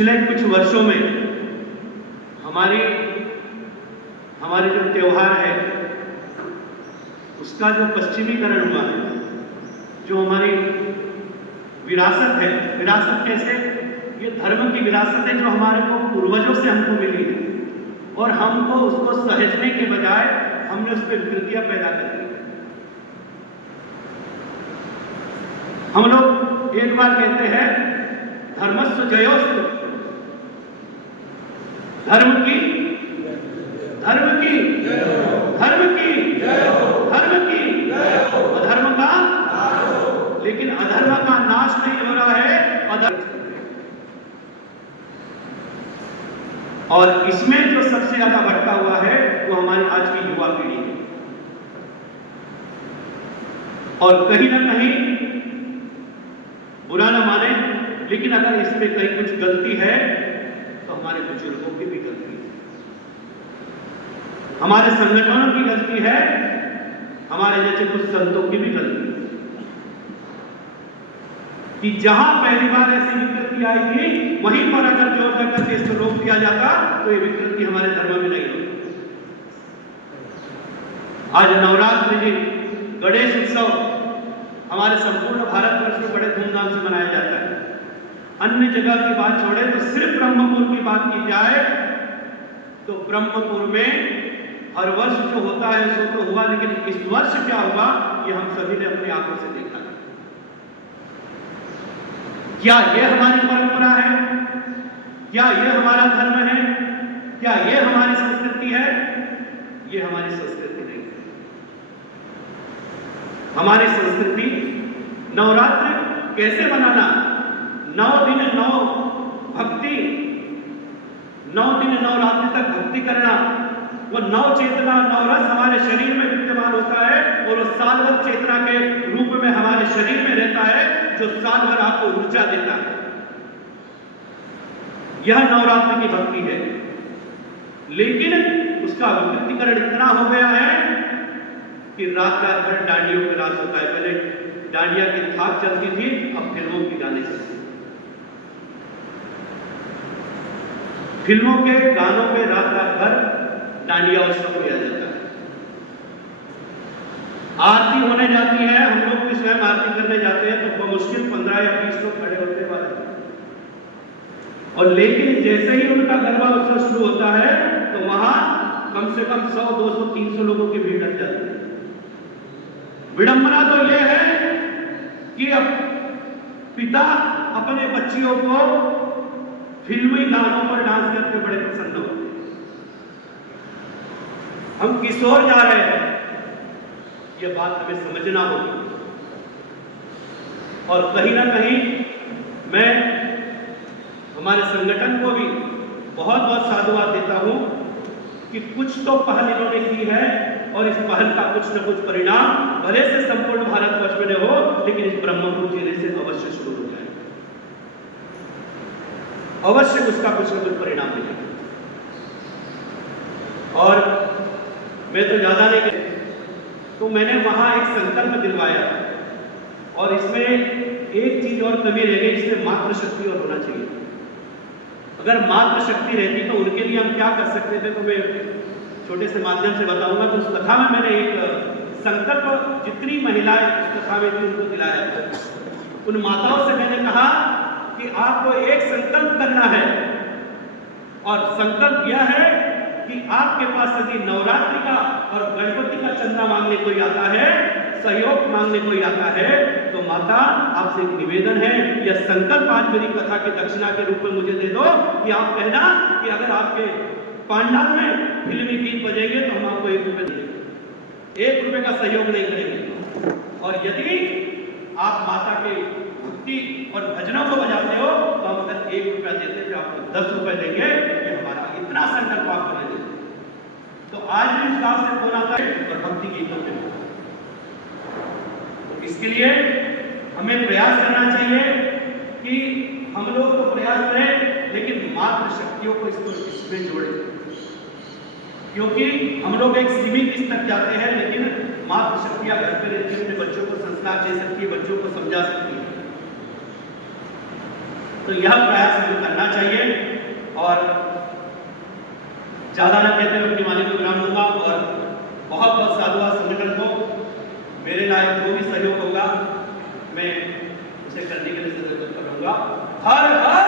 पिछले कुछ वर्षों में हमारे जो त्योहार है उसका जो पश्चिमीकरण हुआ है, जो हमारी विरासत है, विरासत कैसे, ये धर्म की विरासत है जो हमारे को पूर्वजों से हमको मिली है और हमको उसको सहेजने के बजाय हमने उस पर विकृतियां पैदा कर दी। हम लोग एक बार कहते हैं धर्मस्व जयोस्तु, धर्म की अधर्म का, लेकिन अधर्म का नाश नहीं हो रहा है, और इसमें जो सबसे ज्यादा भटका हुआ है वो हमारी आज की युवा पीढ़ी है। और कहीं ना कहीं बुरा ना माने, लेकिन अगर इसमें कहीं कुछ गलती है तो हमारे बुजुर्गों की भी गलती है, हमारे संगठनों की गलती है, हमारे जैसे कुछ संतों की भी गलती है कि जहां पहली बार ऐसी विकृति आई थी वहीं पर अगर जोर देकर के इसको रोक दिया जाता तो ये विकृति हमारे धर्म में नहीं होती। आज नवरात्र जी, गणेश उत्सव हमारे संपूर्ण भारतवर्ष में बड़े धूमधाम से मनाया जाता है। अन्य जगह की बात छोड़े तो सिर्फ ब्रह्मपुर की बात की जाए तो ब्रह्मपुर में हर वर्ष जो होता है सो तो हुआ, लेकिन इस वर्ष क्या हुआ ये हम सभी ने अपनी आंखों से देखा। क्या ये हमारी परंपरा है? क्या ये हमारा धर्म है? क्या ये हमारी संस्कृति है? ये हमारी संस्कृति नहीं है। हमारी संस्कृति नवरात्र कैसे मनाना, 9 दिन 9 भक्ति, 9 दिन 9 रात्रि तक भक्ति करना, वो 9 चेतना 9 रस हमारे शरीर में विद्यमान होता है और वो साल भर चेतना के रूप में हमारे शरीर में रहता है, जो साल भर आपको ऊर्जा देता है। यह नवरात्र की भक्ति है। लेकिन उसका विकृतिकरण इतना हो गया है कि रात रात भर डांडियों का रास होता है। पहले डांडिया की थाप चलती थी, अब फिल्मों की गाने चलते हैं। फिल्मों के गानों में रात रात भर डांडिया उत्सव किया जाता है। आरती होने जाती है, हम लोग भी स्वयं आरती करने जाते हैं तो मुश्किल 15 या 20 लोग खड़े होते वाले, और लेकिन जैसे ही उनका गरबा उत्सव शुरू होता है तो वहां कम से कम 100, 200, 300 लोगों की भीड़ लग जाती है। विडंबना तो यह है कि अब पिता अपने बच्चियों को फिल्मी गानों पर डांस करके बड़े पसंद होते हैं। हम किस ओर जा रहे हैं, ये बात हमें समझना होगी। और कहीं ना कहीं मैं हमारे संगठन को भी बहुत बहुत साधुवाद देता हूं कि कुछ तो पहल इन्होंने की है और इस पहल का कुछ न कुछ परिणाम भले से संपूर्ण भारतवर्ष में हो, लेकिन इस ब्रह्मपुर जिले से अवश्य शुरू हो जाए, अवश्य उसका कुछ न कुछ परिणाम मिलेगा। और मैं तो ज्यादा नहीं कहता, तो मैंने वहां एक संकल्प दिलवाया और इसमें एक चीज और कमी रह गई, इसमें मातृशक्ति और होना चाहिए। अगर मातृशक्ति रहती तो उनके लिए हम क्या कर सकते थे, तो मैं छोटे से माध्यम से बताऊंगा। तो उस कथा में मैंने एक संकल्प, जितनी महिलाएं उस कथा में थी उनको दिलाया था। उन माताओं से मैंने कहा कि आपको एक संकल्प करना है, और संकल्प यह है कि आपके पास यदि नवरात्रि का और गणपति का चंदा मांगने कोई आता है, सहयोग मांगने कोई आता है, तो माता आपसे एक निवेदन है, यह संकल्प आज मेरी कथा की दक्षिणा के रूप में मुझे दे दो कि आप कहना कि अगर आपके पांडाल में फिल्मी गीत बजेंगे तो हम आपको 1 रुपये देंगे, 1 रुपये का सहयोग नहीं करेंगे। और यदि आप माता के भक्ति और भजनों को बजाते हो तो हम अगर 1 रुपया देते तो आपको 10 रुपये देंगे। ये हमारा इतना संकल्प आपको नहीं देते। तो आज भी इस गांव से फोन आता है और भक्ति गीतों के, इसके लिए हमें प्रयास करना चाहिए कि हम लोग तो प्रयास करें, लेकिन मातृशक्तियों को इसमें जोड़ें, क्योंकि हम लोग एक सीमित स्तर तक जाते हैं, लेकिन मातृशक्तियां घर पे रहती है, अपने बच्चों को संस्कार दे सकती है, बच्चों को समझा सकती है। तो यह प्रयास हमें करना चाहिए और ज़्यादा न कहते हुए अपनी वाणी को विराम दूंगा और बहुत बहुत साधुवाद संगठन को मेरे लायक जो भी सहयोग होगा मैं उसे करने के लिए सदस्यों करूंगा। हर हर